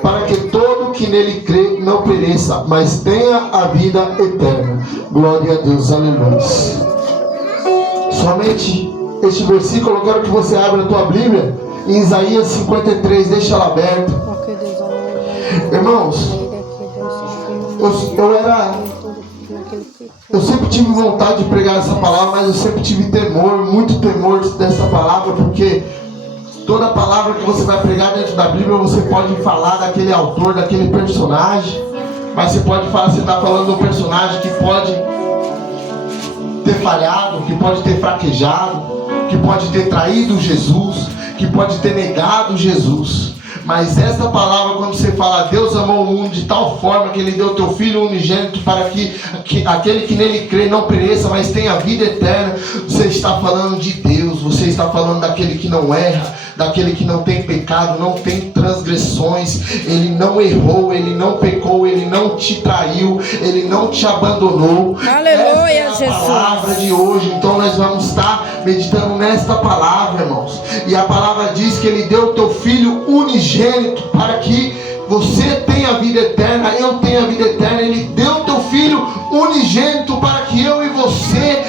para que todo que nele crê não pereça, mas tenha a vida eterna. Glória a Deus, aleluia. Somente este versículo eu quero que você abra a tua Bíblia em Isaías 53, deixa ela aberta. Irmãos, eu sempre tive vontade de pregar essa palavra, mas eu sempre tive temor, muito temor dessa palavra, porque toda palavra que você vai pregar dentro da Bíblia, você pode falar daquele autor, daquele personagem, mas você pode falar, você está falando de um personagem que pode ter falhado, que pode ter fraquejado, que pode ter traído Jesus, que pode ter negado Jesus. Mas essa palavra, quando você fala, Deus amou o mundo de tal forma que Ele deu o teu Filho unigênito para que aquele que nele crê não pereça, mas tenha vida eterna. Você está falando de Deus, você está falando daquele que não erra, daquele que não tem pecado, não tem transgressões. Ele não errou, Ele não pecou, Ele não te traiu, Ele não te abandonou. Aleluia, essa é a palavra de hoje. Então nós vamos estar meditando nesta palavra, irmãos. E a palavra diz que Ele deu o teu Filho unigênito para que você tenha vida eterna, eu tenha vida eterna. Ele deu o teu Filho unigênito para que eu e você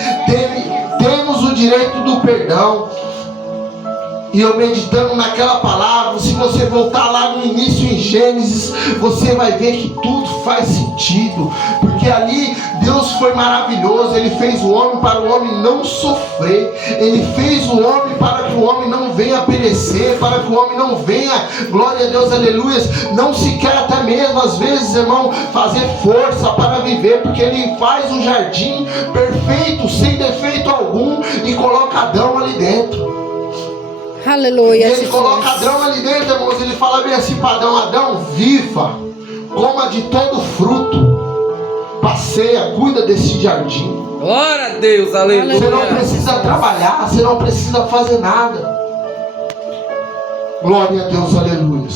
temos o direito do perdão. E eu meditando naquela palavra, se você voltar lá no início em Gênesis, você vai ver que tudo faz sentido. Porque ali Deus foi maravilhoso. Ele fez o homem para o homem não sofrer. Ele fez o homem para que o homem não venha perecer, para que o homem não venha, glória a Deus, aleluia, não se quer até mesmo, às vezes, irmão, fazer força para viver. Porque Ele faz um jardim perfeito, sem defeito algum, e coloca Adão ali dentro. Aleluia. Ele coloca Adão ali dentro, irmãos. Ele fala bem assim para Adão: Adão, viva, coma de todo fruto, passeia, cuida desse jardim. Glória a Deus, aleluia. Você não precisa trabalhar, você não precisa fazer nada. Glória a Deus, aleluia.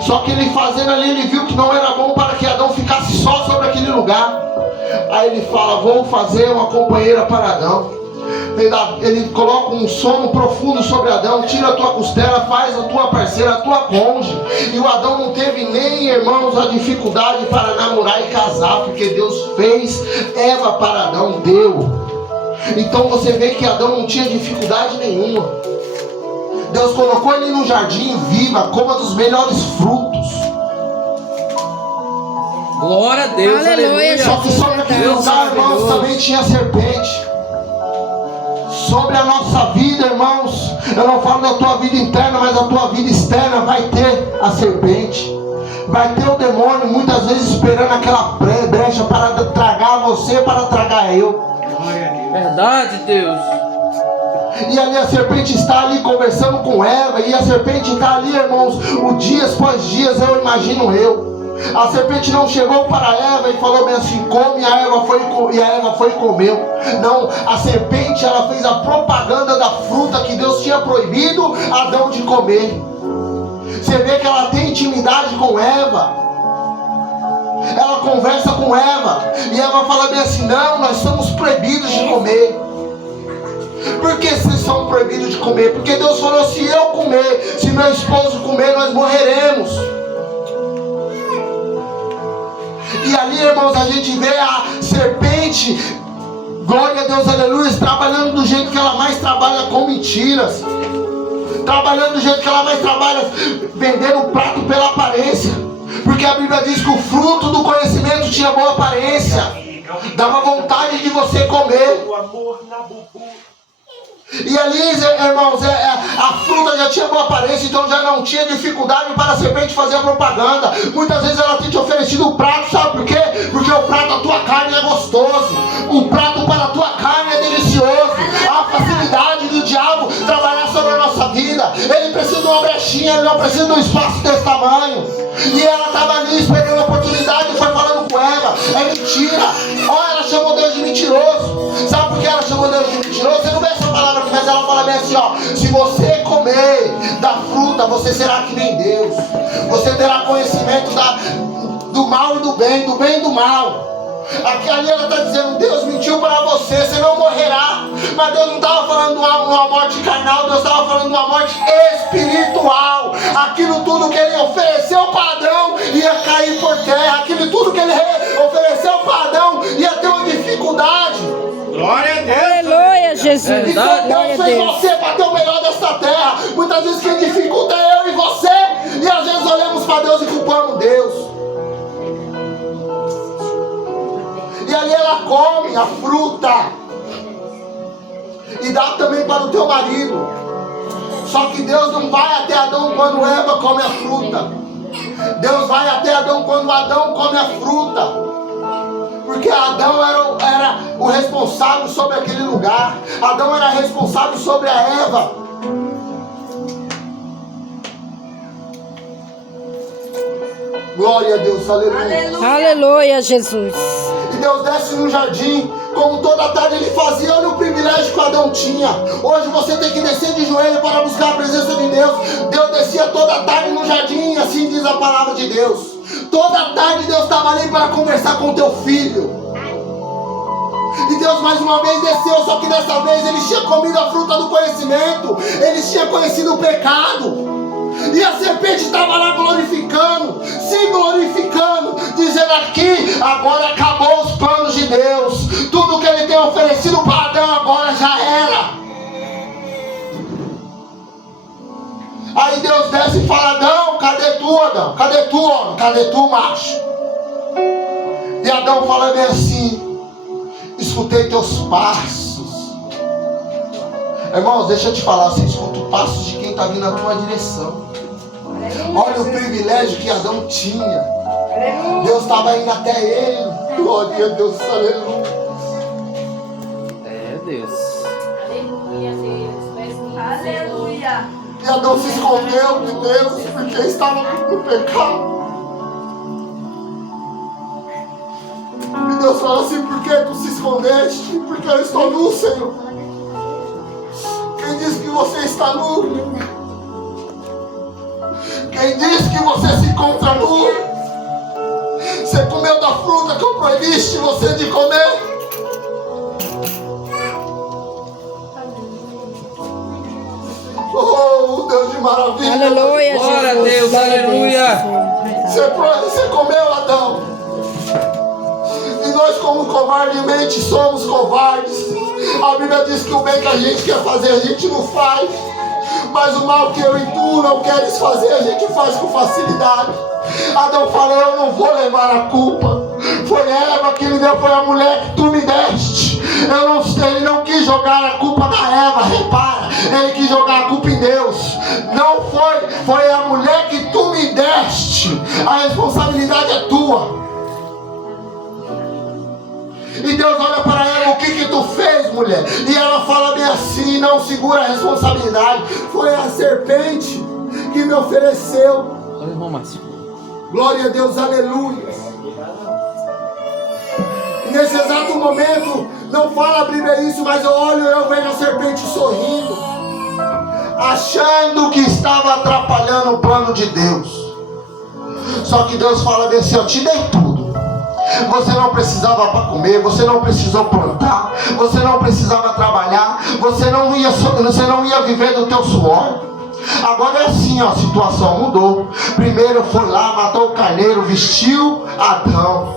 Só que ele fazendo ali, ele viu que não era bom para que Adão ficasse só sobre aquele lugar. Aí ele fala: vou fazer uma companheira para Adão. Ele coloca um sono profundo sobre Adão, tira a tua costela, faz a tua parceira, a tua cônjuge. E o Adão não teve nem, irmãos, a dificuldade para namorar e casar, porque Deus fez Eva para Adão, deu. Então você vê que Adão não tinha dificuldade nenhuma. Deus colocou ele no jardim, viva, coma dos melhores frutos. Glória a Deus, aleluia. Só que sobre aquele lugar, irmãos, também tinha serpente. Sobre a nossa vida, irmãos, eu não falo da tua vida interna, mas a tua vida externa vai ter a serpente. Vai ter o demônio muitas vezes esperando aquela brecha para tragar você, para tragar eu. Verdade, Deus. E ali a serpente está ali conversando com Eva. E a serpente está ali, irmãos, o dias após dias, eu imagino eu. A serpente não chegou para Eva e falou bem assim: come, e a Eva foi e comeu. Não, a serpente, ela fez a propaganda da fruta que Deus tinha proibido Adão de comer. Você vê que ela tem intimidade com Eva. Ela conversa com Eva. E Eva fala bem assim: não, nós somos proibidos de comer. Por que vocês são proibidos de comer? Porque Deus falou: se eu comer, se meu esposo comer, nós morreremos. E ali, irmãos, a gente vê a serpente, glória a Deus, aleluia, trabalhando do jeito que ela mais trabalha, com mentiras. Trabalhando do jeito que ela mais trabalha, vendendo o prato pela aparência. Porque a Bíblia diz que o fruto do conhecimento tinha boa aparência. Dava vontade de você comer. E ali, irmãos, a fruta já tinha boa aparência, então já não tinha dificuldade para a serpente fazer a propaganda. Muitas vezes ela tem te oferecido o prato, sabe por quê? Porque o prato da tua carne é gostoso, o prato para a tua carne é delicioso. A facilidade do diabo trabalhar sobre a nossa vida. Ele precisa de uma brechinha, ele não precisa de um espaço desse tamanho. E ela estava ali esperando a oportunidade e foi falando com Eva: é mentira. Olha, ela chamou Deus de mentiroso. Sabe por que ela chamou Deus de mentiroso? Você não vê essa palavra aqui, mas ela fala bem assim, ó: se você comer da fruta, você será que nem Deus. Você terá conhecimento do mal e do bem e do mal. Aqui ali ela está dizendo, Deus mentiu para você, você não morrerá. Mas Deus não estava falando de uma morte carnal, Deus estava falando de uma morte espiritual. Aquilo tudo que ele ofereceu para Adão ia cair por terra. Aquilo tudo que ele ofereceu para Adão ia ter uma dificuldade. Glória a Deus. Aleluia, Jesus. Então Glória a Deus fez Deus. você para ter o melhor desta terra. Muitas vezes quem dificulta é eu e você. E às vezes olhamos para Deus e culpamos Deus. E ali ela come a fruta. E dá também para o teu marido. Só que Deus não vai até Adão quando Eva come a fruta. Deus vai até Adão quando Adão come a fruta. Porque Adão era o responsável sobre aquele lugar. Adão era responsável sobre a Eva. Glória a Deus, aleluia. Aleluia, Jesus. E Deus desce no jardim, como toda tarde ele fazia. Olha o privilégio que Adão tinha. Hoje você tem que descer de joelho para buscar a presença de Deus. Deus descia toda tarde no jardim, assim diz a palavra de Deus. Toda tarde Deus estava ali para conversar com teu filho. E Deus mais uma vez desceu, só que dessa vez ele tinha comido a fruta do conhecimento. Ele tinha conhecido o pecado. E a serpente estava lá glorificando, se glorificando, dizendo aqui, agora acabou os planos de Deus. Tudo que ele tem oferecido para Adão agora já era. Aí Deus desce e fala, Adão, cadê tu, Adão? Cadê tu, homem? Cadê tu, macho? E Adão fala bem assim, escutei teus passos. Irmãos, deixa eu te falar, você escuta os passos de quem está vindo na tua direção. Olha o privilégio que Adão tinha. Deus estava indo até ele. Glória a Deus, aleluia. É Deus. Aleluia, Deus. Aleluia. E Adão se escondeu de Deus porque estava no pecado. E Deus fala assim, por que tu se escondeste? Porque eu estou nu, Senhor. Quem disse que você está nu? Quem disse que você se encontra nu? Você comeu da fruta que eu proibiste você de comer? Oh, Deus de maravilha. Aleluia, Jesus. Glória a Deus, Glória a Deus. aleluia. Você comeu, Adão. E nós, como covardemente, somos covardes. A Bíblia diz que o bem que a gente quer fazer, a gente não faz. Mas o mal que eu e tu não queres fazer, a gente faz com facilidade. Adão falou, eu não vou levar a culpa. Foi Eva que me deu, foi a mulher que tu me deste. Ele não quis jogar a culpa na Eva, repara. Ele quis jogar a culpa em Deus. Não foi a mulher que tu me deste. A responsabilidade é tua. E Deus olha para ela, o que tu fez, mulher? E ela fala bem assim, não segura a responsabilidade. Foi a serpente que me ofereceu. Olha, irmão Márcio. Glória a Deus, aleluia. E nesse exato momento, não fala a Bíblia isso, mas eu vejo a serpente sorrindo, achando que estava atrapalhando o plano de Deus. Só que Deus fala desse, eu te dei tudo. Você não precisava para comer, você não precisou plantar, você não precisava trabalhar, você não ia viver do teu suor. Agora é assim, ó, a situação mudou. Primeiro foi lá, matou o carneiro, vestiu Adão.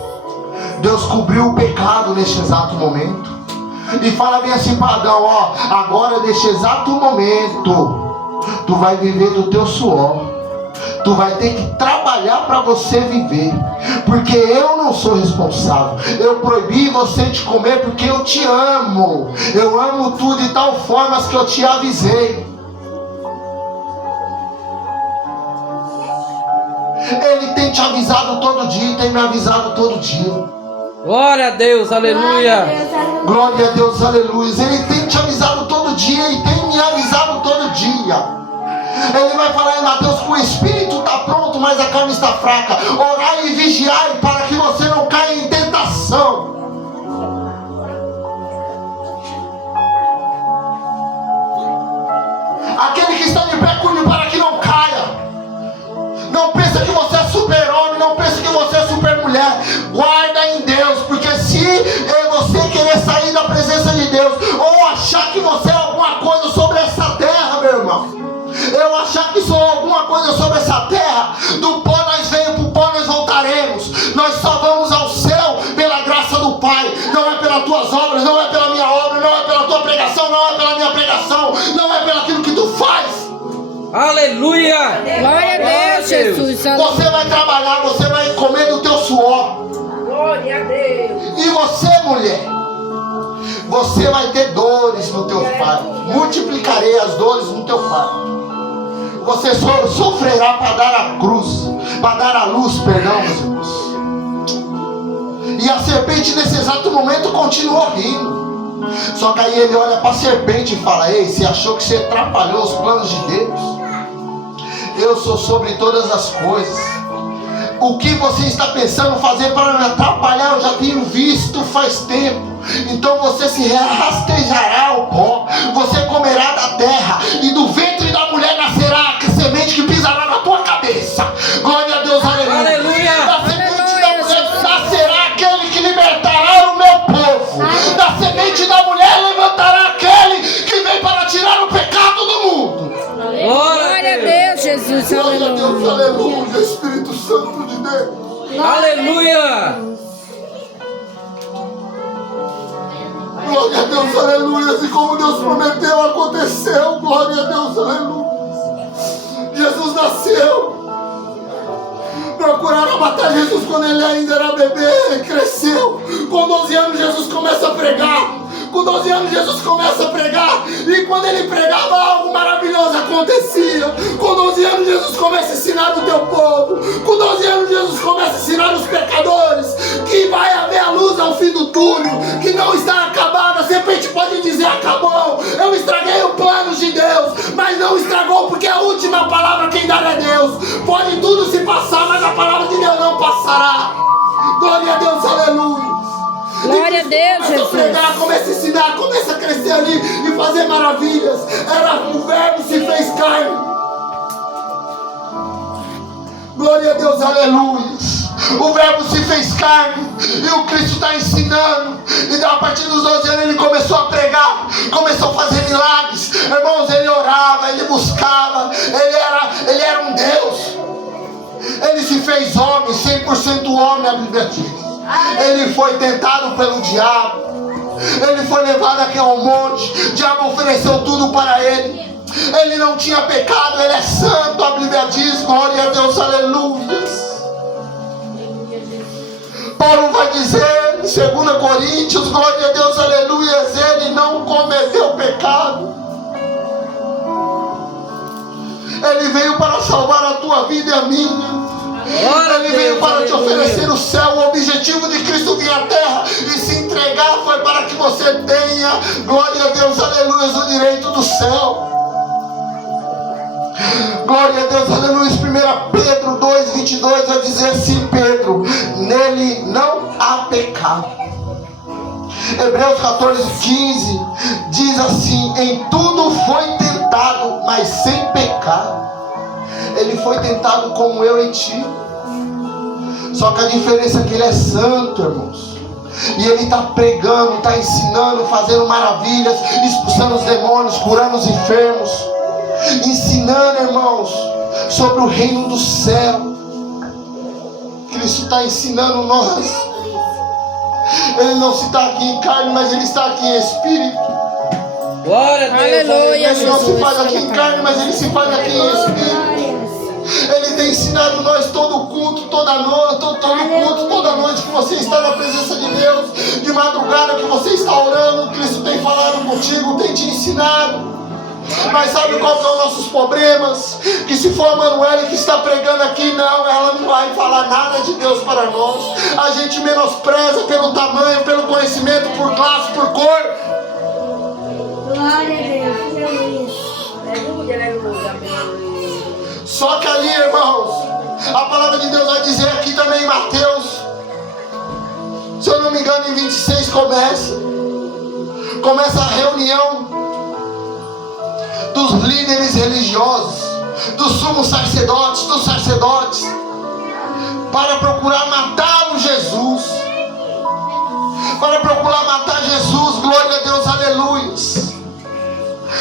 Deus cobriu o pecado neste exato momento. E fala bem assim para Adão, ó, agora neste exato momento, tu vai viver do teu suor. Tu vai ter que trabalhar para você viver. Porque eu não sou responsável. Eu proibi você de comer porque eu te amo. Eu amo tu de tal forma que eu te avisei. Ele tem te avisado todo dia, tem me avisado todo dia. Glória a Deus, aleluia. Glória a Deus, aleluia. Ele tem te avisado todo dia e tem me avisado todo dia. Ele vai falar em Mateus que o espírito está pronto, mas a carne está fraca. Orai e vigiai para que você não caia em tentação. Aquele que está de pé, cuide para que não caia. Não pensa que você é super-homem, não pensa que você é super-mulher. Guarda em Deus, porque achar que você é alguma coisa sobre essa terra, meu irmão. Eu achar que sou alguma coisa sobre essa terra. Do pó nós veio, pro pó nós voltaremos. Nós só vamos ao céu pela graça do Pai. Não é pelas tuas obras, não é pela minha obra, não é pela tua pregação, não é pela minha pregação, não é pelo aquilo que tu faz. Aleluia! Glória a Deus, Jesus. Você vai trabalhar, você vai comer do teu suor. Glória a Deus. E você, mulher, você vai ter dores no teu parto. Multiplicarei as dores no teu parto. Você sofrerá para dar a cruz, para dar a luz, perdão, meus irmãos. E a serpente nesse exato momento continuou rindo. Só que aí ele olha para a serpente e fala: ei, você achou que você atrapalhou os planos de Deus? Eu sou sobre todas as coisas. O que você está pensando fazer para me atrapalhar, eu já tenho visto faz tempo. Então você se rastejará ao pó, você comerá da terra, e do ventre da mulher nascerá a semente que pisará na tua cabeça. Glória a Deus, aleluia. Aleluia. Da semente da mulher nascerá aquele que libertará o meu povo. Da semente da mulher levantará aquele que vem para tirar o pecado do mundo. Glória a Deus, Jesus. Glória a Deus, Aleluia. aleluia, Espírito Santo de Deus. Aleluia! Glória a Deus, aleluia. E como Deus prometeu, aconteceu. Glória a Deus, aleluia. Jesus nasceu. Procuraram matar Jesus quando ele ainda era bebê, cresceu. Com 12 anos Jesus começa a pregar. Com 12 anos Jesus começa a pregar. E quando ele pregava, algo maravilhoso acontecia. Com 12 anos Jesus começa a ensinar o teu povo. Com 12 anos Jesus começa a ensinar os pecadores que vai haver a luz ao fim do túnel, que não está acabada. A serpente pode dizer: acabou, eu estraguei o plano de Deus. Mas não estragou, porque a última palavra quem dá é Deus. Pode tudo se passar, mas a palavra de Deus não passará. Glória a Deus, aleluia. Glória a Deus, Começa a Jesus. pregar, começa a ensinar, começa a crescer ali e fazer maravilhas. Era o verbo se fez carne. Glória a Deus, aleluia. O verbo se fez carne e o Cristo está ensinando. E a partir dos 12 anos ele começou a pregar, começou a fazer milagres. Irmãos, ele orava, ele buscava, ele era um Deus. Ele se fez homem, 100% homem, a Bíblia diz. Ele foi tentado pelo diabo. Ele foi levado aqui ao monte. O diabo ofereceu tudo para ele. Ele não tinha pecado, ele é santo, a Bíblia diz. Glória a Deus, aleluia. Paulo vai dizer em 2 Coríntios, glória a Deus, aleluia, ele não cometeu pecado. Ele veio para salvar a tua vida e a minha. Ele veio para te oferecer o céu. O objetivo de Cristo vir à terra e se entregar foi para que você tenha, glória a Deus, aleluia, o direito do céu. Glória a Deus, aleluia. 1 Pedro 2,22 vai dizer assim: Pedro, nele não há pecado. Hebreus 14,15 diz assim: em tudo foi tentado, mas sem pecado. Ele foi tentado como eu e ti. Só que a diferença é que ele é santo, irmãos. E ele está pregando, está ensinando, fazendo maravilhas, expulsando os demônios, curando os enfermos, ensinando, irmãos, sobre o reino do céu. Cristo está ensinando nós. Ele não está aqui em carne, mas ele está aqui em espírito. Glória a Deus. Aleluia, Ele não se Jesus. faz aqui em carne, mas ele se faz aqui em espírito. Ele tem ensinado nós todo culto, toda noite, todo culto, toda noite que você está na presença de Deus, de madrugada que você está orando, Cristo tem falado contigo, tem te ensinado. Mas sabe qual são os nossos problemas? Que se for a Manuela que está pregando aqui, não, ela não vai falar nada de Deus para nós. A gente menospreza pelo tamanho, pelo conhecimento, por classe, por cor. Glória a Deus. Aleluia, aleluia. Só que ali, irmãos, a palavra de Deus vai dizer aqui também em Mateus, se eu não me engano, em 26 começa a reunião dos líderes religiosos, dos sumos sacerdotes, dos sacerdotes, para procurar matar o Jesus, para procurar matar Jesus. Glória a Deus, aleluia.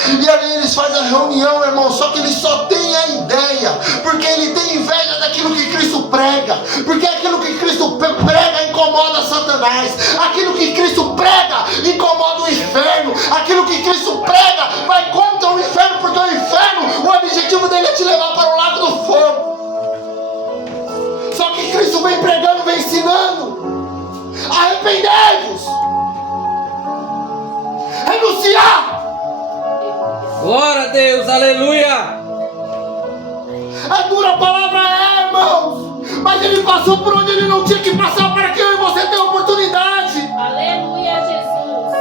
E ali eles fazem a reunião, irmão, só que eles só têm a ideia, porque ele tem inveja daquilo que Cristo prega, porque aquilo que Cristo prega incomoda Satanás, aquilo que Cristo prega incomoda o inferno, aquilo que Cristo prega vai contra o inferno, porque o inferno, o objetivo dele é te levar para o lago do fogo. Só que Cristo vem pregando, vem ensinando: arrependei-vos, renunciar. Glória a Deus, aleluia. A dura palavra é, irmãos, mas ele passou por onde ele não tinha que passar para que eu e você tenham oportunidade. Aleluia, Jesus.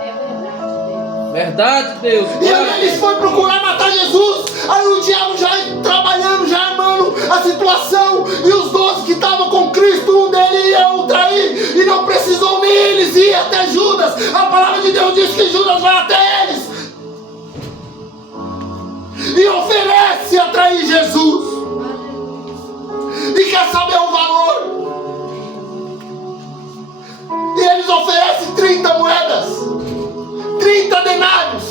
É verdade, Deus. Verdade, Deus. E Glória aí a eles Deus. foram procurar matar Jesus. Aí o diabo já trabalhando, já armando a situação. E os 12 que estavam com Cristo, um deles ia o trair. E não precisou nem eles ir até Judas. A palavra de Deus diz que Judas vai até eles e oferece a trair Jesus. E quer saber o valor. E eles oferecem 30 moedas, 30 denários.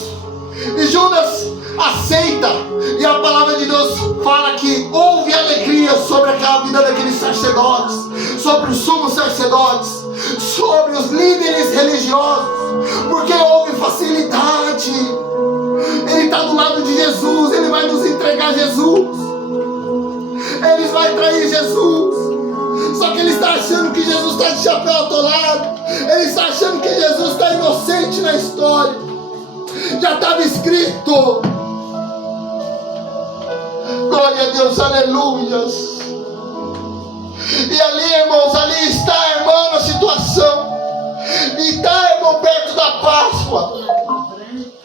E Judas aceita. E a palavra de Deus fala que houve alegria sobre aquela vida daqueles sacerdotes, sobre os sumos sacerdotes, sobre os líderes religiosos, porque houve facilidade. Ele está do lado de Jesus, ele vai nos entregar Jesus, eles vão trair Jesus. Só que ele está achando que Jesus está de chapéu atolado, ele está achando que Jesus está inocente na história. Já estava escrito. Glória a Deus, aleluias. E ali, irmãos, ali está, irmão, a situação. E está, irmão, perto da Páscoa.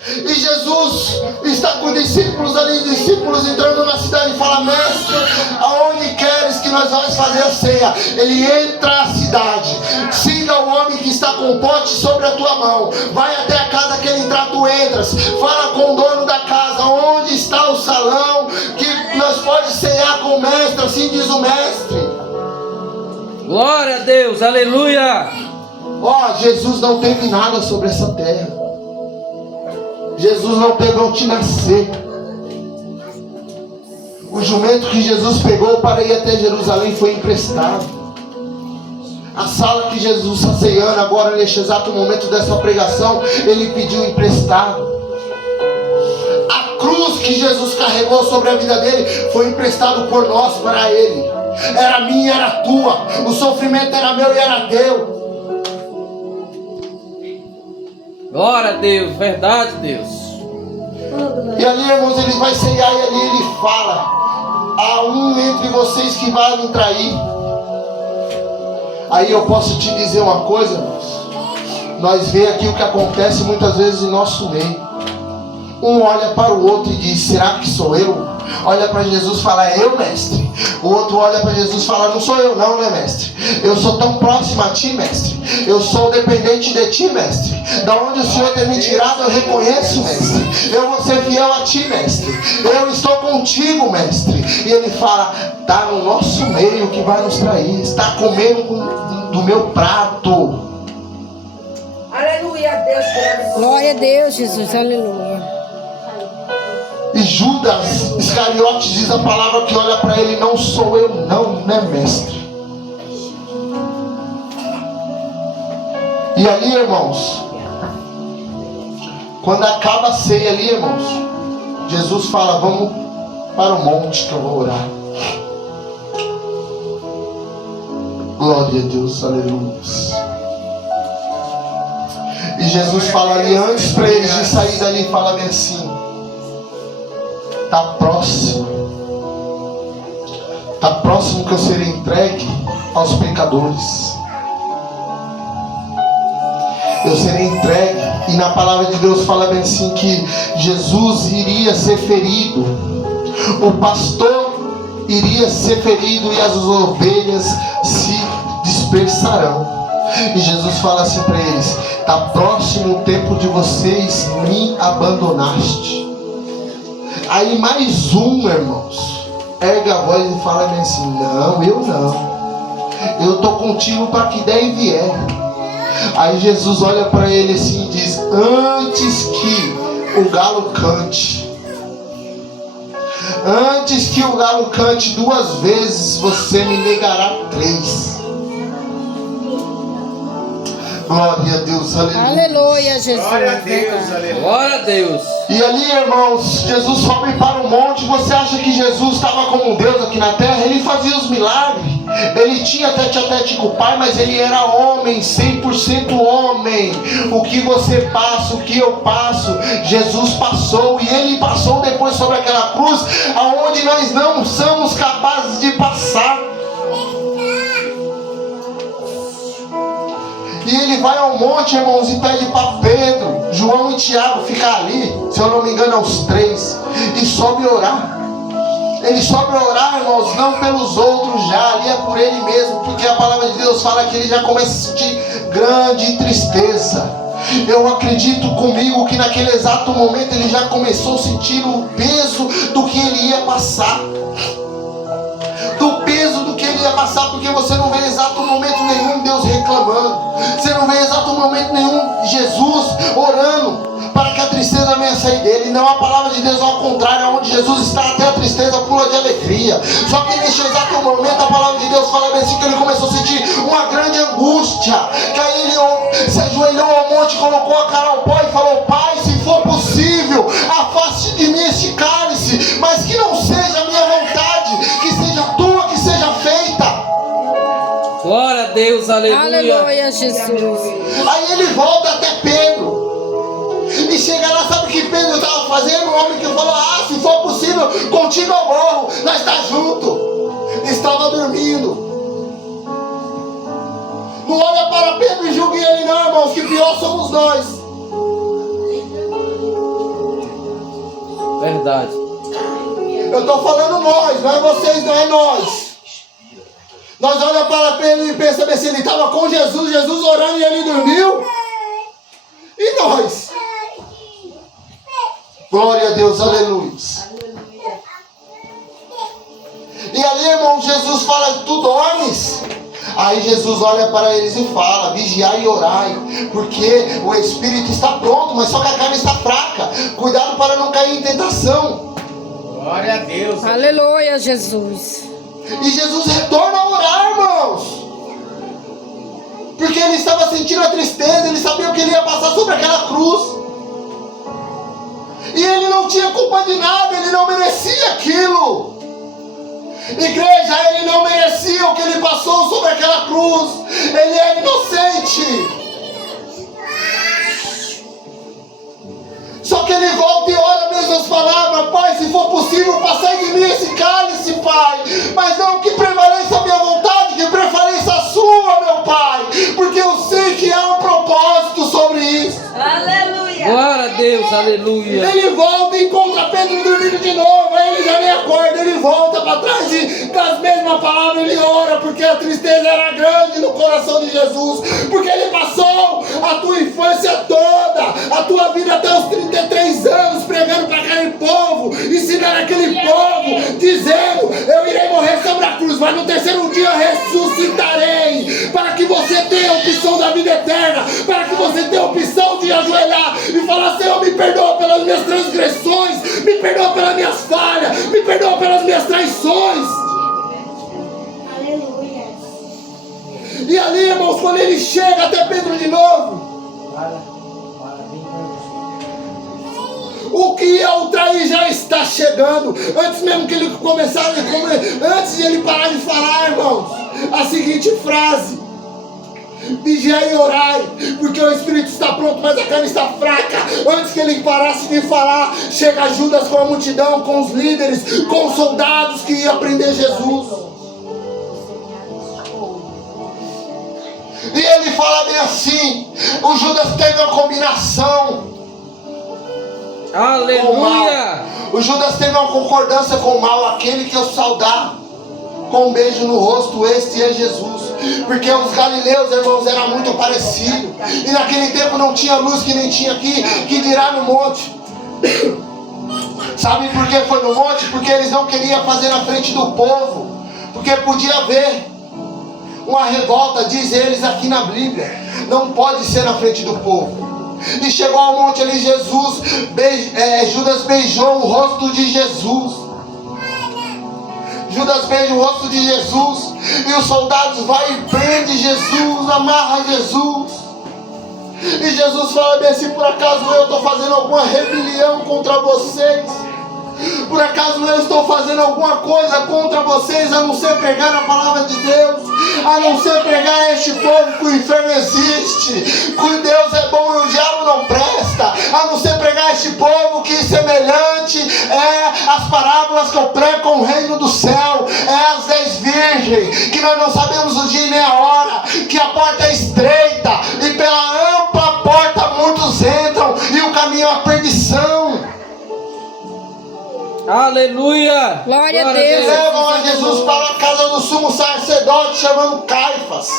E Jesus está com os discípulos ali, discípulos entrando na cidade e fala: mestre, aonde queres que nós vamos fazer a ceia? Ele entra na cidade, siga o homem que está com o pote sobre a tua mão, vai até a casa que ele entrar, tu entras, fala com o dono da casa, onde está o salão, que nós pode cear com o mestre, assim diz o mestre. Glória a Deus, aleluia. Ó, Jesus não teve nada sobre essa terra. Jesus não pegou te nascer. O jumento que Jesus pegou para ir até Jerusalém foi emprestado. A sala que Jesus está ceando agora, neste exato momento dessa pregação, ele pediu emprestado. A cruz que Jesus carregou sobre a vida dele foi emprestado por nós para ele. Era minha, era tua. O sofrimento era meu e era teu. Glória a Deus, verdade, Deus. E ali, irmãos, ele vai ceiar e ali ele fala: há um entre vocês que vai me trair. Aí eu posso te dizer uma coisa, irmãos. Nós vemos aqui o que acontece muitas vezes em nosso meio. Um olha para o outro e diz: será que sou eu? Olha para Jesus e fala: é eu, mestre. O outro olha para Jesus e fala: não sou eu não, né, mestre? Eu sou tão próximo a ti, mestre. Eu sou dependente de ti, mestre. Da onde o Senhor tem me tirado, eu reconheço, mestre. Eu vou ser fiel a ti, mestre. Eu estou contigo, mestre. E ele fala: está no nosso meio que vai nos trair. Está comendo do meu prato. Aleluia, Deus. Glória a Deus, Jesus. Aleluia. E Judas Iscariotes diz a palavra que olha para ele: não sou eu não, né, mestre? E ali, irmãos, quando acaba a ceia ali, irmãos, Jesus fala: vamos para o monte que eu vou orar. Glória a Deus, aleluia. E Jesus fala ali antes para eles de sair dali, fala bem assim: está próximo que eu serei entregue aos pecadores. Eu serei entregue. E na palavra de Deus fala bem assim que Jesus iria ser ferido, o pastor iria ser ferido e as ovelhas se dispersarão. E Jesus fala assim para eles: está próximo o tempo de vocês me abandonarem. Aí mais um, irmãos, ergue a voz e fala bem assim: não, eu não. Eu estou contigo para que der e vier. Aí Jesus olha para ele assim e diz: antes que o galo cante. Antes que o galo cante 2 vezes, você me negará 3. Glória a Deus, aleluia. Aleluia, Jesus. Glória a Deus, aleluia. Glória a Deus. E ali, irmãos, Jesus sobe para o monte. Você acha que Jesus estava como Deus aqui na terra? Ele fazia os milagres. Ele tinha tete a tete com o Pai, mas ele era homem, 100% homem. O que você passa, o que eu passo, Jesus passou. E ele passou depois sobre aquela cruz, aonde nós não somos capazes de passar. E ele vai ao monte, irmãos, e pede para Pedro, João e Tiago ficar ali, se eu não me engano, aos 3, e sobe orar. Ele sobe a orar, irmãos, não pelos outros já, ali é por ele mesmo, porque a palavra de Deus fala que ele já começa a sentir grande tristeza. Eu acredito comigo que naquele exato momento ele já começou a sentir o peso do que ele ia passar. Do peso do que ele ia passar, porque você não vê em exato momento nenhum Deus reclamando. Você não vê em exato momento nenhum Jesus orando para que a tristeza venha sair dele. Não, a palavra de Deus ao contrário, onde Jesus está até a tristeza pula de alegria. Só que neste exato momento a palavra de Deus fala assim que ele começou a sentir uma grande angústia. Que aí ele se ajoelhou ao monte, colocou a cara ao pó e falou: Pai, se for possível, afaste de mim este cálice, mas que não seja a minha vontade, que seja a tua que seja feita. Glória a Deus, aleluia. Aleluia, Jesus. Aí ele volta até Pedro. E chega lá, sabe o que Pedro estava fazendo? O homem que falou: se for possível, contigo eu morro, nós estamos juntos. Estava dormindo. Não olha para Pedro e julgue ele não, irmãos, que pior somos nós. Verdade. Eu estou falando nós, não é vocês, não é nós. Nós olhamos para Pedro e pensamos assim, ele estava com Jesus, Jesus orando e ele dormiu. E nós? Glória a Deus, aleluia. E ali, irmão, Jesus fala: tu dormes? Aí Jesus olha para eles e fala: vigiai e orai, porque o espírito está pronto, mas só que a carne está fraca. Cuidado para não cair em tentação. Glória a Deus. Aleluia, Jesus. E Jesus retorna a orar, irmãos, porque ele estava sentindo a tristeza, ele sabia o que ele ia passar sobre aquela cruz. E ele não tinha culpa de nada, ele não merecia aquilo. Igreja, ele não merecia o que ele passou sobre aquela cruz. Ele é inocente. Só que ele volta e ora as mesmas palavras: Pai, se for possível, passai de mim esse cálice, Pai, mas não que prevaleça a minha vontade, que prevaleça a sua, meu Pai, porque eu sei que há um propósito sobre isso. Aleluia. Glória a Deus, aleluia. Ele volta e encontra Pedro dormindo de novo. Aí ele já nem acorda, ele volta para trás e das mesmas palavras ele ora, porque a tristeza era grande no coração de Jesus, porque ele passou a tua infância toda, a tua vida até os 33 anos pregando para aquele povo, ensinando aquele povo, dizendo: eu irei morrer sobre a cruz, mas no terceiro dia eu ressuscitarei, para que você tenha a opção da vida eterna, para que você tenha a opção de ajoelhar e falar: Senhor, me perdoa pelas minhas transgressões, me perdoa pelas minhas falhas, me perdoa pelas minhas traições. Aleluia. E ali, irmãos, quando ele chega até Pedro de novo, o que ia o trair já está chegando. Antes mesmo que ele começasse, antes de ele parar de falar, irmãos, a seguinte frase: vigiai e orai, porque o espírito está pronto, mas a carne está fraca. Antes que ele parasse de falar, chega Judas com a multidão, com os líderes, com os soldados que iam prender Jesus. E ele fala bem assim: o Judas teve uma combinação. Aleluia. O Judas teve uma concordância com o mal, aquele que eu saudar com um beijo no rosto, este é Jesus. Porque os galileus, irmãos, eram muito parecidos. E naquele tempo não tinha luz que nem tinha aqui, que dirá no monte. Sabe por que foi no monte? Porque eles não queriam fazer na frente do povo, porque podia haver uma revolta, diz eles aqui na Bíblia. Não pode ser na frente do povo. E chegou ao monte ali, Judas beijou o rosto de Jesus. Judas beija o rosto de Jesus. E os soldados vão e prendem Jesus, amarra Jesus. E Jesus fala bem assim: por acaso eu estou fazendo alguma rebelião contra vocês? Por acaso eu estou fazendo alguma coisa contra vocês, a não ser pregar a palavra de Deus, a não ser pregar a este povo que o inferno existe, que Deus é bom e o diabo não presta, a não ser pregar a este povo que semelhante é as parábolas que eu prego com o reino do céu, é as 10 virgens, que nós não sabemos o dia nem a hora, que a porta é estreita e pela ampla porta muitos entram e o caminho é a perdição. Aleluia! Glória a Eles Deus. levam a Jesus para a casa do sumo sacerdote, chamando Caifás.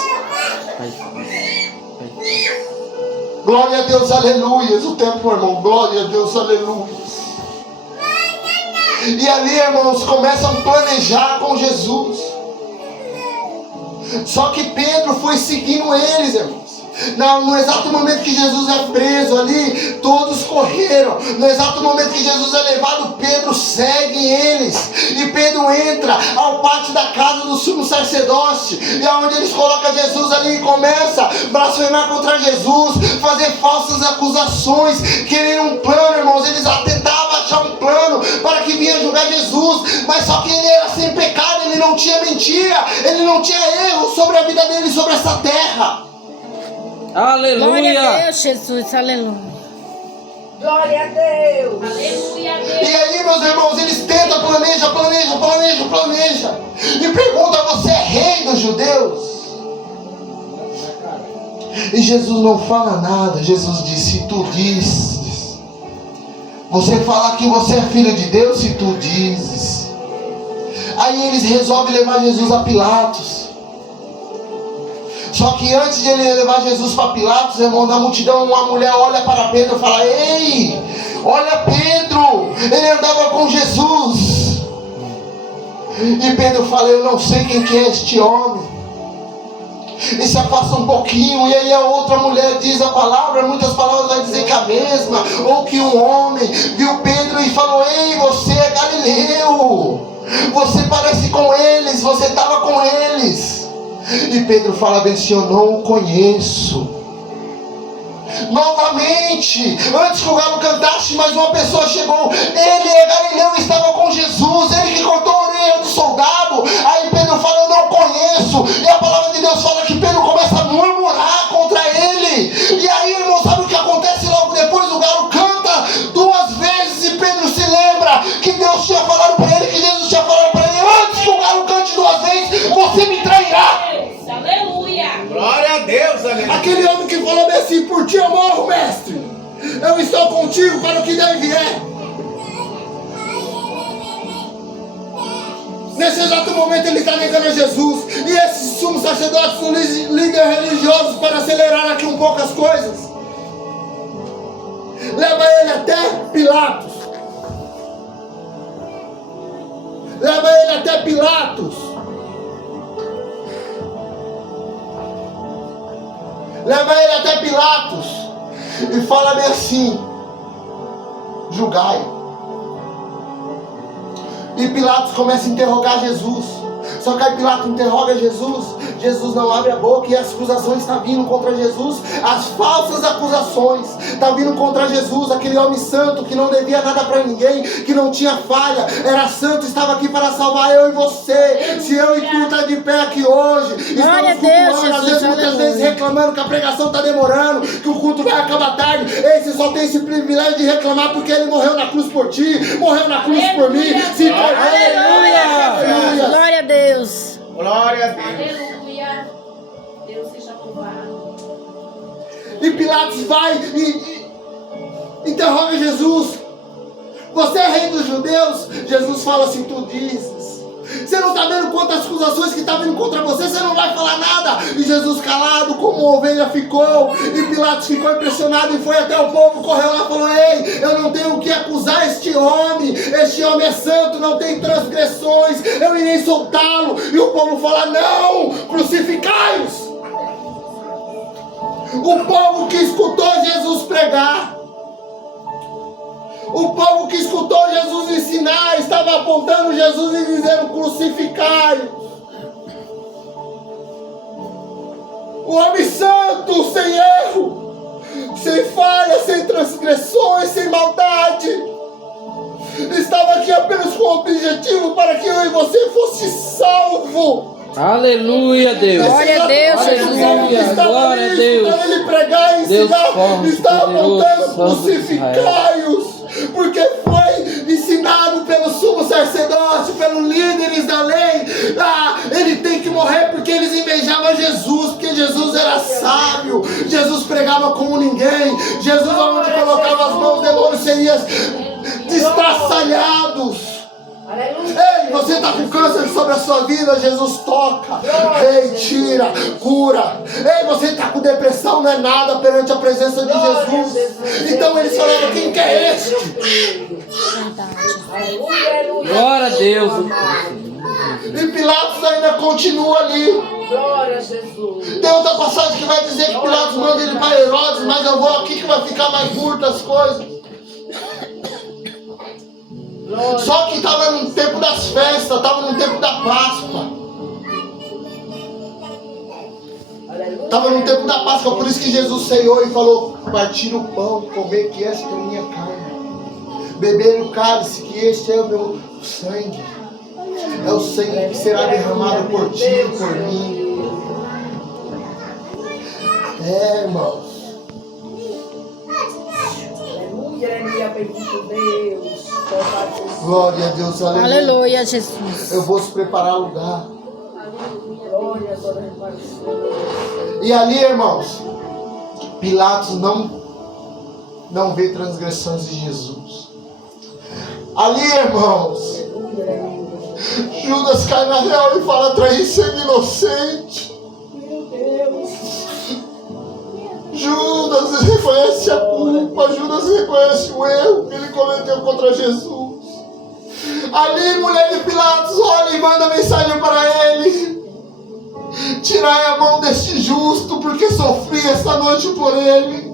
Glória a Deus, aleluia. O tempo, irmão, glória a Deus, aleluia. E ali, irmãos, começam a planejar com Jesus. Só que Pedro foi seguindo eles, irmãos. No exato momento que Jesus é preso ali, todos correram. No exato momento que Jesus é levado, Pedro segue eles. E Pedro entra ao pátio da casa do sumo sacerdote, e aonde eles colocam Jesus ali e começa a blasfemar contra Jesus, fazer falsas acusações, querendo um plano, irmãos. Eles tentavam achar um plano para que vinha julgar Jesus, mas só que ele era sem pecado, ele não tinha mentira, ele não tinha erro sobre a vida dele, sobre essa terra. Aleluia! Glória a Deus, Jesus. Aleluia. Glória a Deus. Aleluia, E Deus. aí, meus irmãos, eles tentam, planejam. E perguntam: você é rei dos judeus? E Jesus não fala nada. Jesus disse: se tu dizes. Você fala que você é filho de Deus, se tu dizes. Aí eles resolvem levar Jesus a Pilatos. Só que antes de ele levar Jesus para Pilatos, irmão, da multidão, uma mulher olha para Pedro e fala: ei, olha Pedro, ele andava com Jesus. E Pedro fala: eu não sei quem que é este homem. E se afasta um pouquinho, e aí a outra mulher diz a palavra, muitas palavras vai dizer que é a mesma, ou que um homem viu Pedro e falou: ei, você é Galileu, você parece com eles, você estava com eles. E Pedro fala bem assim: eu não o conheço. Novamente, antes que o galo cantasse, mais uma pessoa chegou. Ele é Galileu, estava com Jesus, ele que cortou a orelha do soldado. Aí Pedro fala: eu não conheço. E a palavra de Deus fala que Pedro começa a murmurar contra ele. E aí, irmão, sabe o que acontece logo depois? O galo canta 2 vezes e Pedro se lembra que Deus tinha falado para ele, que Jesus tinha falado para ele: antes que o galo cante 2 vezes, você me trairá. Aleluia. Glória a Deus, aleluia. Aquele homem que falou bem assim: por ti eu morro, mestre, eu estou contigo para o que deve vier. Nesse exato momento ele está negando a Jesus. E esses sumos sacerdotes são líderes religiosos, para acelerar aqui um pouco as coisas, leva ele até Pilatos. Leva ele até Pilatos. Leva ele até Pilatos e fala bem assim: julgai. E Pilatos começa a interrogar Jesus. Só que aí Pilatos interroga Jesus. Jesus não abre a boca e as acusações estão vindo contra Jesus. As falsas acusações estão vindo contra Jesus. Aquele homem santo que não devia nada para ninguém, que não tinha falha, era santo, estava aqui para salvar eu e você. Se eu e tu está de pé aqui hoje, Glória a estamos Deus, cultuando, às Jesus, vezes, muitas aleluia. vezes reclamando que a pregação está demorando, que o culto vai acabar tarde. Esse só tem esse privilégio de reclamar porque ele morreu na cruz por ti, morreu na cruz por mim. Se Aleluia. Glória a Deus. Glória a Deus. Aleluia. Deus seja louvado. E Pilatos vai e interroga Jesus: você é rei dos judeus? Jesus fala assim: tu dizes. Você não está vendo quantas acusações que estão vindo contra você? Você não vai falar nada. E Jesus calado como ovelha ficou. E Pilatos ficou impressionado e foi até o povo, correu lá e falou: ei, eu não tenho o que acusar este homem. Este homem é santo, não tem transgressões, eu irei soltá-lo. E o povo fala: não, crucificai-os. O povo que escutou Jesus pregar, o povo que escutou Jesus ensinar, estava apontando Jesus e dizendo: crucificai-o. O homem santo, sem erro, sem falha, sem transgressões, sem maldade, estava aqui apenas com o objetivo para que eu e você fosse salvo. Aleluia, Deus. Glória a Deus, Aleluia, glória a Deus. Para ele pregar e Deus ensinar, forte, está poderoso, apontando: Santo de crucificai-os. Porque foi ensinado pelo sumo sacerdote, pelos líderes da lei. Ele tem que morrer porque eles invejavam Jesus, porque Jesus era sábio, Jesus pregava como ninguém, Jesus onde colocava as mãos, demônios seriam destraçalhados. Ei, você está com câncer sobre a sua vida, Jesus toca, ei, tira, cura. Ei, você está com depressão, não é nada perante a presença de Jesus. Então eles falaram: quem que é este? Glória a Deus. E Pilatos ainda continua ali. Glória a Jesus. Tem outra passagem que vai dizer que Pilatos manda ele para Herodes, mas eu vou aqui que vai ficar mais curta as coisas. Só que estava no tempo das festas, estava no tempo da Páscoa. Estava no tempo da Páscoa, por isso que Jesus ceiou e falou: partir o pão, comer que esta é a minha carne, beber o cálice que este é o meu sangue. É o sangue que será derramado por ti e por mim. Irmãos. Aleluia, bendito Deus. Glória a Deus, aleluia. Aleluia, Jesus. Eu vou se preparar lugar. Glória a Deus. E ali, irmãos, Pilatos não vê transgressões de Jesus. Ali, irmãos, Judas cai na real e fala: trair sangue inocente. Judas reconhece a culpa, Judas reconhece o erro que ele cometeu contra Jesus. Ali, mulher de Pilatos olha e manda mensagem para ele: tirai a mão deste justo, porque sofri esta noite por ele.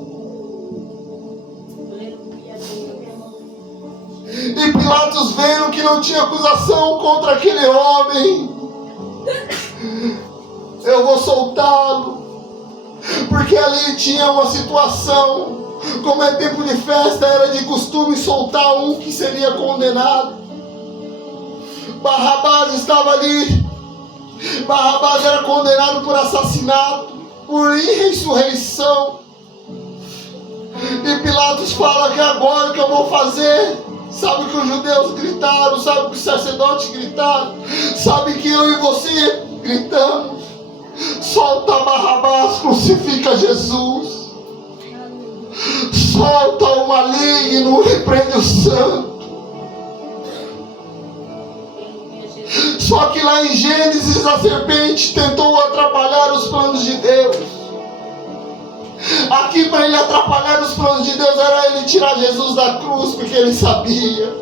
E Pilatos, vendo que não tinha acusação contra aquele homem: eu vou soltá-lo. Porque ali tinha uma situação, como é tempo de festa, era de costume soltar um que seria condenado. Barrabás estava ali. Barrabás era condenado por assassinato, por irressurreição. E Pilatos fala: que agora que eu vou fazer? Sabe que os judeus gritaram, sabe que os sacerdotes gritaram, sabe que eu e você gritamos: solta Barrabás, crucifica Jesus. Solta o maligno, repreende o santo. Só que lá em Gênesis a serpente tentou atrapalhar os planos de Deus. Aqui, para ele atrapalhar os planos de Deus, era ele tirar Jesus da cruz, porque ele sabia.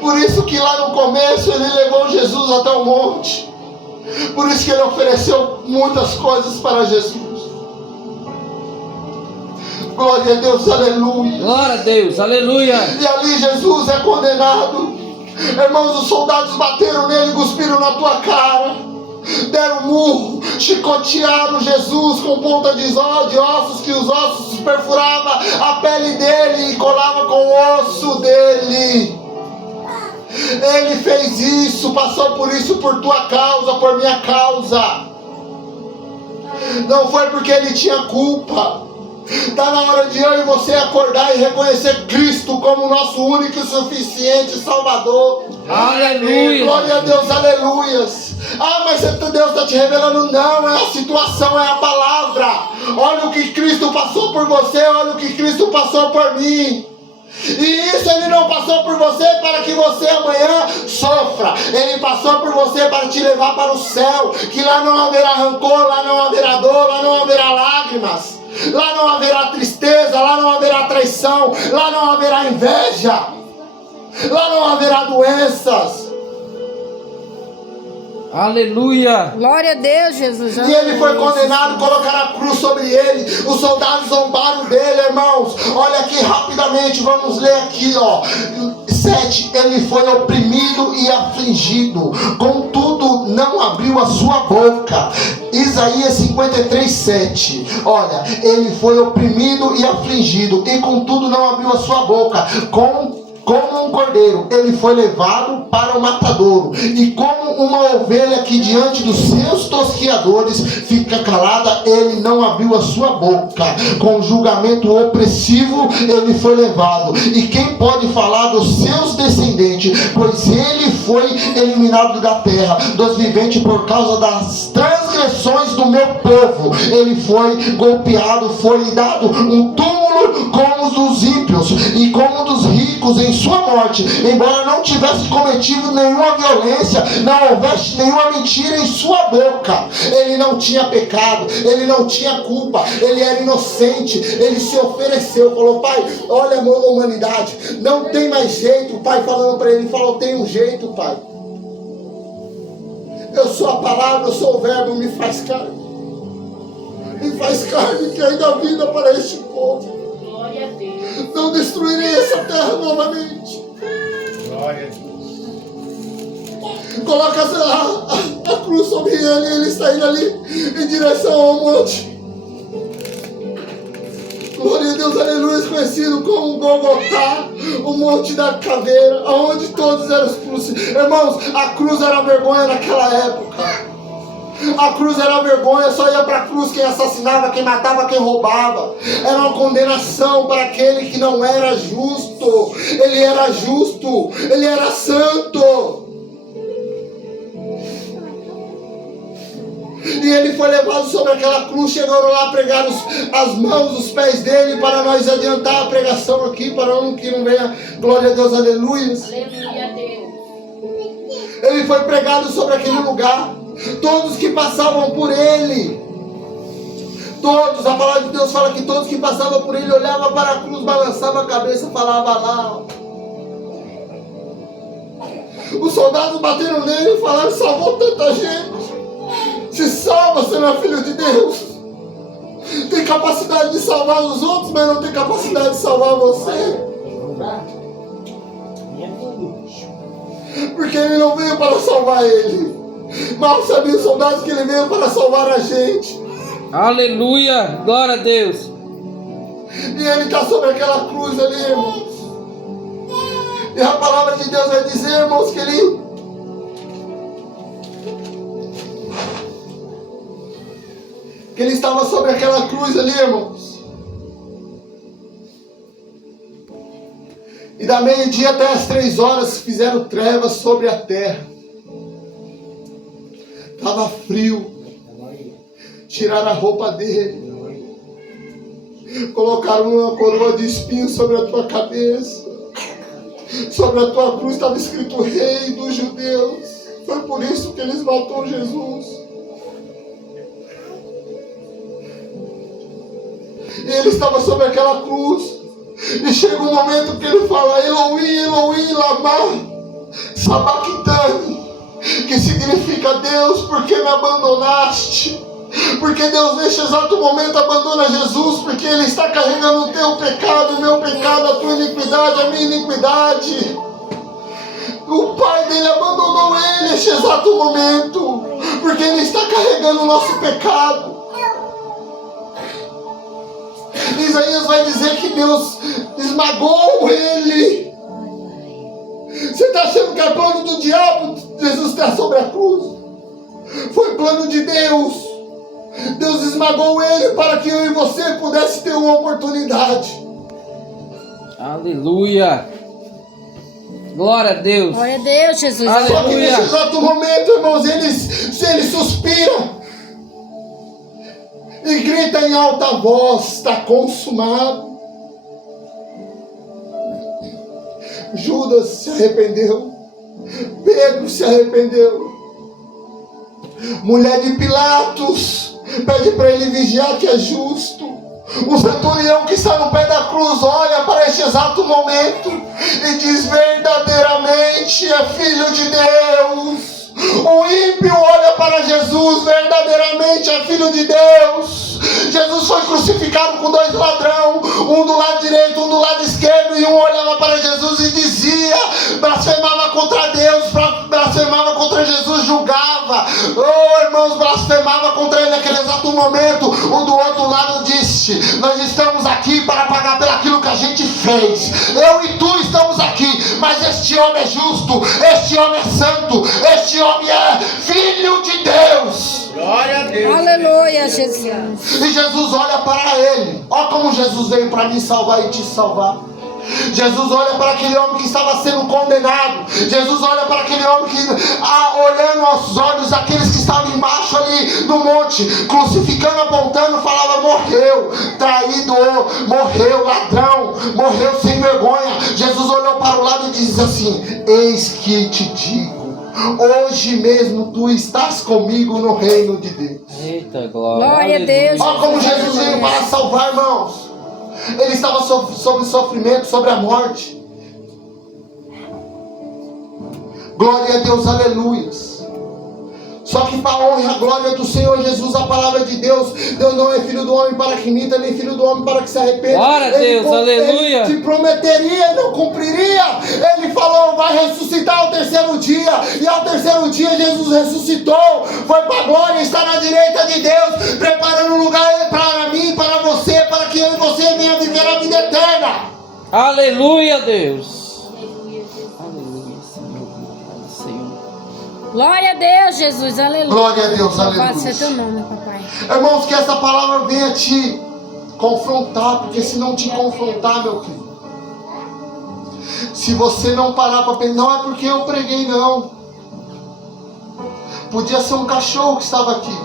Por isso que lá no começo ele levou Jesus até o monte. Por isso que ele ofereceu muitas coisas para Jesus. Glória a Deus, aleluia. Glória a Deus, aleluia. E ali Jesus é condenado. Irmãos, os soldados bateram nele, cuspiram na tua cara, deram murro, chicotearam Jesus com ponta de ossos, que os ossos perfuravam a pele dele e colavam com o osso dele. Ele fez isso, passou por isso por tua causa, por minha causa. Não foi porque ele tinha culpa. Está na hora de eu e você acordar e reconhecer Cristo como nosso único e suficiente Salvador. Aleluia. Glória a Deus, aleluias. Mas Deus está te revelando. Não, é a situação, é a palavra. Olha o que Cristo passou por você, olha o que Cristo passou por mim. E isso ele não passou por você para que você amanhã sofra. Ele passou por você para te levar para o céu, que lá não haverá rancor, lá não haverá dor, lá não haverá lágrimas, lá não haverá tristeza, lá não haverá traição, lá não haverá inveja, lá não haverá doenças. Aleluia. Glória a Deus, Jesus. E ele foi condenado, colocaram a cruz sobre ele. Os soldados zombaram dele, irmãos. Olha aqui rapidamente, vamos ler aqui, ó. 7. Ele foi oprimido e afligido, contudo não abriu a sua boca. Isaías 53, 7. Olha, ele foi oprimido e afligido, e contudo não abriu a sua boca. Como um cordeiro, ele foi levado para o matadouro, e como uma ovelha que diante dos seus tosquiadores fica calada, ele não abriu a sua boca. Com julgamento opressivo ele foi levado, e quem pode falar dos seus descendentes? Pois ele foi eliminado da terra dos viventes por causa das transgressões do meu povo. Ele foi golpeado, foi dado um túmulo como os dos ímpios e como dos ricos em sua morte, embora não tivesse cometido nenhuma violência, não houvesse nenhuma mentira em sua boca. Ele não tinha pecado, ele não tinha culpa, ele era inocente, ele se ofereceu, falou: pai, olha a humanidade, não tem mais jeito. O pai falando para ele, falou: tem um jeito, pai, eu sou a palavra, eu sou o verbo, me faz carne que ainda vida para este povo. Glória a Deus. Não destruirei essa terra novamente. Glória a Deus. Coloca a cruz sobre ele, e ele está indo ali em direção ao monte. Glória a Deus, aleluia, conhecido como Golgotá, o monte da caveira, onde todos eram crucificados. Irmãos, a cruz era vergonha naquela época. A cruz era vergonha, só ia para a cruz quem assassinava, quem matava, quem roubava. Era uma condenação para aquele que não era justo. Ele era justo, ele era santo. E ele foi levado sobre aquela cruz, chegaram lá, pregaram as mãos, os pés dele, para nós adiantar a pregação aqui, para que não venha, glória a Deus, aleluia. Aleluia a Deus. Ele foi pregado sobre aquele lugar. Todos que passavam por ele, todos, a palavra de Deus fala que todos que passavam por ele olhavam para a cruz, balançavam a cabeça, falavam lá. Os soldados bateram nele e falaram: salvou tanta gente, se salva, você não é filho de Deus. Tem capacidade de salvar os outros, mas não tem capacidade de salvar você. Porque ele não veio para salvar ele. Mal sabiam os soldados que ele veio para salvar a gente. Aleluia. Glória a Deus. E ele está sobre aquela cruz ali, irmãos. E a palavra de Deus vai dizer, irmãos, que ele estava sobre aquela cruz ali, irmãos. E da meio-dia até as 3 horas fizeram trevas sobre a terra. Estava frio. Tiraram a roupa dele. Colocaram uma coroa de espinhos sobre a tua cabeça. Sobre a tua cruz estava escrito Rei dos Judeus. Foi por isso que eles matou Jesus. E ele estava sobre aquela cruz. E chega um momento que ele fala: Elohim, Elohim, lama sabachthani, que significa: Deus, por que me abandonaste? Porque Deus neste exato momento abandona Jesus, porque Ele está carregando o teu pecado, o meu pecado, a tua iniquidade, a minha iniquidade. O Pai dele abandonou ele neste exato momento, porque Ele está carregando o nosso pecado. Isaías vai dizer que Deus esmagou ele. Você está achando que é plano do diabo? Jesus está sobre a cruz. Foi plano de Deus. Deus esmagou ele para que eu e você pudesse ter uma oportunidade. Aleluia. Glória a Deus. Glória a Deus, Jesus. Aleluia. Só que nesse exato momento, irmãos, ele suspira e grita em alta voz: está consumado. Judas se arrependeu. Pedro se arrependeu. Mulher de Pilatos pede para ele vigiar, que é justo. O centurião que está no pé da cruz olha para este exato momento e diz: verdadeiramente é filho de Deus. O ímpio olha para Jesus, verdadeiramente é filho de Deus. Jesus foi crucificado com 2 ladrões, um do lado direito, um do lado esquerdo, e um olhava para Jesus e dizia, blasfemava contra Deus, blasfemava contra Jesus, julgava. Oh, irmãos, blasfemava contra ele naquele exato momento. O do outro lado disse, nós estamos aqui para pagar pelo aquilo que a gente fez. Eu e tu estamos aqui, mas este homem é justo, este homem é santo, este homem é filho de Deus. Glória a Deus. Aleluia, Jesus. E Jesus olha para ele. Olha como Jesus veio para me salvar e te salvar. Jesus olha para aquele homem que estava sendo condenado. Jesus olha para aquele homem que, olhando aos olhos daqueles que estavam embaixo ali no monte, crucificando, apontando, falava: morreu, traidor, morreu, ladrão, morreu sem vergonha. Jesus olhou para o lado e disse assim: eis que te digo, hoje mesmo tu estás comigo no reino de Deus. Eita, glória. Glória a Deus. Olha como Jesus veio para salvar, irmãos. Ele estava sobre sofrimento, sobre a morte. Glória a Deus, aleluias. Só que para a honra e a glória do Senhor Jesus, a palavra de Deus, Deus não é filho do homem para que minta, nem filho do homem para que se arrependa. Glória a Deus, aleluia. Ele te prometeria e não cumpriria. Ele falou: vai ressuscitar ao 3º dia. E ao 3º dia Jesus ressuscitou, foi para a glória, está na direita de Deus, preparando um lugar para mim, para você, para que eu e você venha viver a vida eterna. Aleluia, Deus. Aleluia, Senhor. Senhor. Glória a Deus, Jesus. Aleluia. Glória a Deus, Louvado aleluia. seja teu nome, papai. Irmãos, que essa palavra venha te confrontar, porque se não te confrontar, meu querido, se você não parar para pensar, não é porque eu preguei, não. Podia ser um cachorro que estava aqui,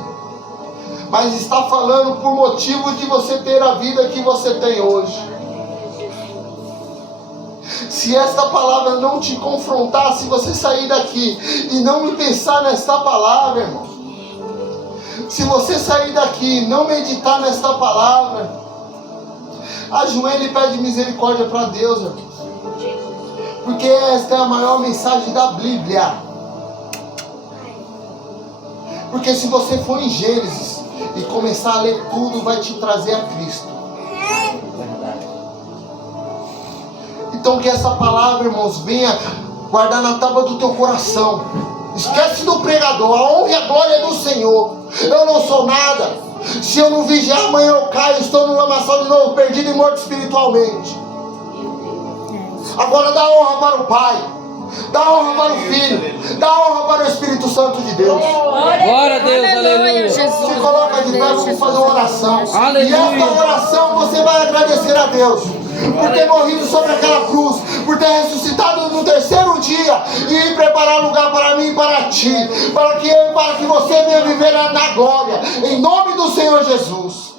mas está falando por motivo de você ter a vida que você tem hoje. Se esta palavra não te confrontar, se você sair daqui e não me pensar nesta palavra, irmão, se você sair daqui e não meditar nesta palavra, ajoelhe e pede misericórdia para Deus, irmão. Porque esta é a maior mensagem da Bíblia. Porque se você for em Gênesis e começar a ler tudo, vai te trazer a Cristo. Então que essa palavra, irmãos, venha guardar na tábua do teu coração. Esquece do pregador, a honra e a glória é do Senhor. Eu não sou nada. Se eu não vigiar, amanhã eu caio, estou no lamaçal de novo, perdido e morto espiritualmente. Agora dá honra para o Pai, dá honra para o Filho, dá honra para o Espírito Santo de Deus. Glória a Deus, Aleluia, aleluia. Jesus. Se coloca de pé, vamos fazer uma oração. Aleluia. E esta oração você vai agradecer a Deus por ter morrido sobre aquela cruz, por ter ressuscitado no 3º dia e preparar lugar para mim e para ti, para que você venha viver na glória, em nome do Senhor Jesus.